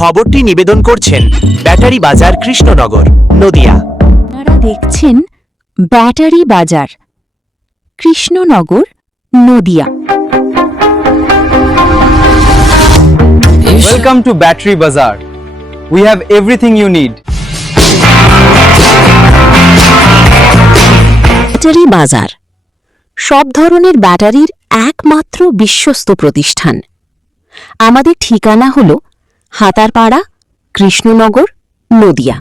খবরটি নিবেদন করছেন ব্যাটারি বাজার কৃষ্ণনগর নদিয়া। আপনারা দেখছেন ব্যাটারি বাজার Krishnanagar Nadia. Welcome to Battery Bazaar. We have everything you need. Battery বাজার সব ধরনের ব্যাটারির একমাত্র বিশ্বস্ত প্রতিষ্ঠান। আমাদের ঠিকানা হল হাতারপাড়া, কৃষ্ণনগর, নদিয়া।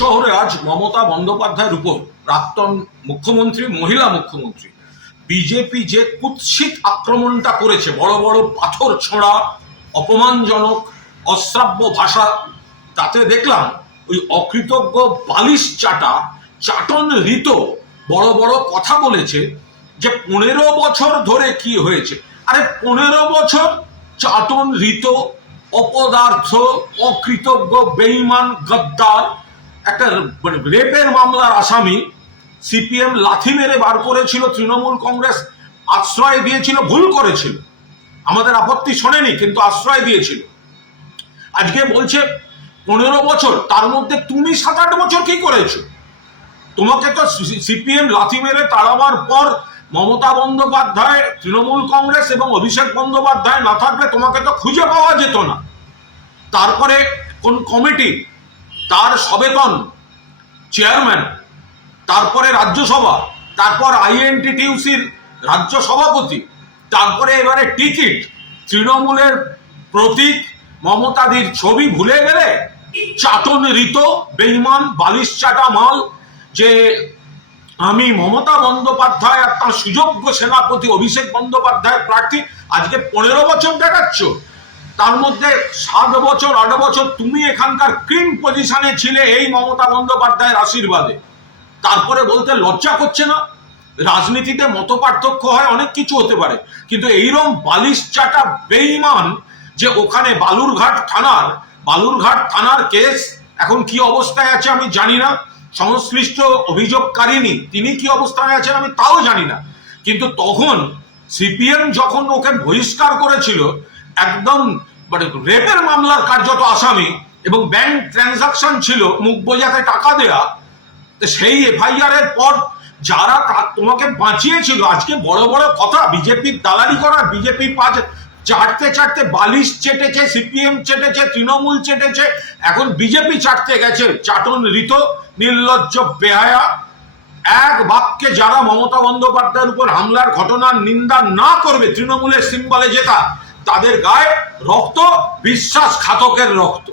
শহরে আজ মমতা বন্দ্যোপাধ্যায়ের উপর প্রাক্তন মুখ্যমন্ত্রী, মহিলা মুখ্যমন্ত্রী, বিজেপি যে কুৎসিত আক্রমণটা করেছে, বড় বড় পাথর ছোঁড়া, অপমানজনক অশ্রাব্য ভাষা, তাতে দেখলাম ওই অকৃতজ্ঞ বালিশ চাটন ঋত বড় বড় কথা বলেছে যে 15 বছর ধরে কি হয়েছে। আরে 15 বছর চাটন ঋত, অপদার্থ, অকৃতজ্ঞ, বেঈমান, গদ্দার, একটা রেপের মামলার আসামি সিপিএম লাথি মেরে বার করেছিল, তৃণমূল কংগ্রেস আশ্রয় দিয়েছিল, ভুল করেছিল, আমাদের আপত্তি শোনেনি, কিন্তু আশ্রয় দিয়েছিল। আজকে বলছে 15 বছর, তার মধ্যে তুমি 7-8 বছর কি করেছো? তোমাকে তো সিপিএম লাথি মেরে তাড়াবার পর মমতা বন্দ্যোপাধ্যায়, তৃণমূল কংগ্রেস এবং অভিষেক বন্দ্যোপাধ্যায় না থাকলে তোমাকে তো খুঁজে পাওয়া যেত না। তারপরে কোন কমিটি, তার সবেতন চেয়ারম্যান, তারপরে রাজ্যসভা, তারপর আইএনটিটিউসির রাজ্য সভাপতি, তারপরে এবারে টিকিট, তৃণমূলের প্রতীক মমতাদির ছবি ভুলে গেলে? চাটন ঋত, বেঈমান, বালিশ চাটা মাল, যে আমি মমতা বন্দ্যোপাধ্যায় আর তার সুযোগ্য সেনাপতি অভিষেক বন্দ্যোপাধ্যায়ের প্রার্থী, আজকে 15 বছর দেখাচ্ছ। তার মধ্যে 7 বছর 8 বছর তুমি এখানকার ক্রিম পজিশনে ছিলে এই মমতা বন্দ্যোপাধ্যায়ের আশীর্বাদে। তারপরে বলতে লজ্জা করছে না? রাজনীতিতে মত পার্থক্য হয়, অনেক কিছু হতে পারে, কিন্তু এইরকম বালিশ চাটা বেঈমান, যে ওখানে বালুরঘাট থানার কেস এখন কি অবস্থায় আছে আমি জানি না, সংশ্লিষ্ট অভিযোগকারিনী তিনি কি অবস্থায় আছেন আমি তাও জানি না, কিন্তু তখন সিপিএম যখন ওকে বহিষ্কার করেছিল, একদম রেপের মামলার কার্যত আসামি, এবং ব্যাংক ট্রানজাকশন ছিল, মুখ বোঝাতে টাকা দেয়া, সেই এফআইআর এর পর যারা তোমাকে বাঁচিয়েছিল, আজকে বড় বড় কথা, বিজেপির দালালি করা, বিজেপি চাটতে বালিশ চেটেছে, সিপিএম চেটেছে, তৃণমূল চেটেছে, এখন বিজেপি চাটতে গেছে। চাটন ঋত, নির্লজ্জ, বেহায়া। এক বাক্যে যারা মমতা বন্দ্যোপাধ্যায়ের উপর হামলার ঘটনার নিন্দা না করবে, তৃণমূলের সিম্বলে জেতা, তাদের গায়ে রক্ত বিশ্বাসঘাতকের রক্ত।